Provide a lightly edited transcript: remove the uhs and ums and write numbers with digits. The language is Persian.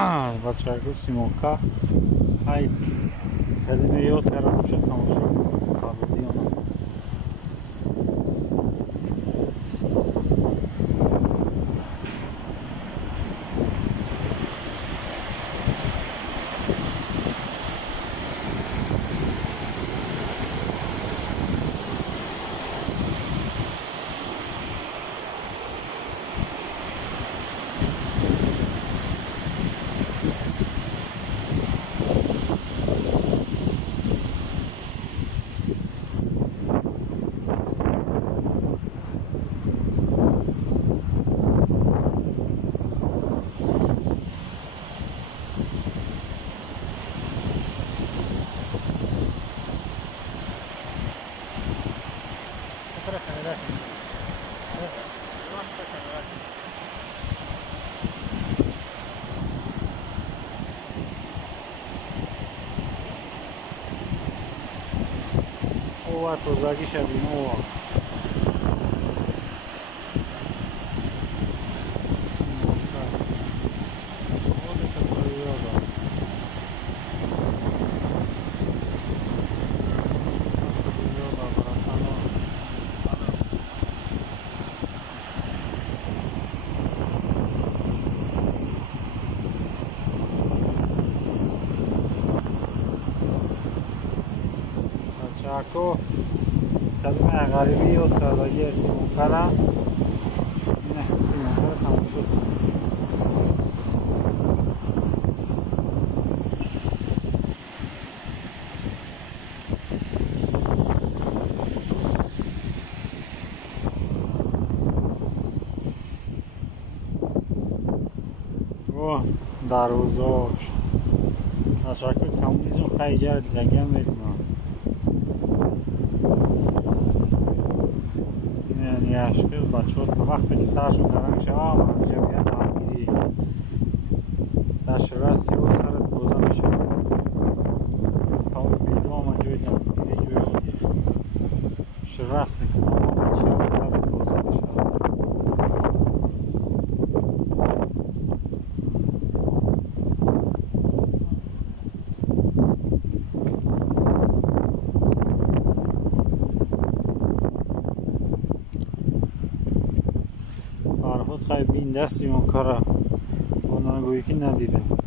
بچه ها سیمونکا های کلمه یاد کردم باشه تماشا قابلی آنها اوه توزاگی شبیم اوه Chaco, kaliме garibi yod kardagi Simonkara. Yine Simonkara tamam şut. O darvozosh. Chaco kommunizm xayjar dilagan verdim. Яшкы бачот вақте ки саршон даран шава ҷамъият ҳамгирӣ дар шивас ё сар тоза мешавад тавр бидома ҷои дамгирӣ ҷои одӣ шивас мекунам чиё сар тоза мешавад خیلی بین دستی اون کارا اونها گویی که ندیدم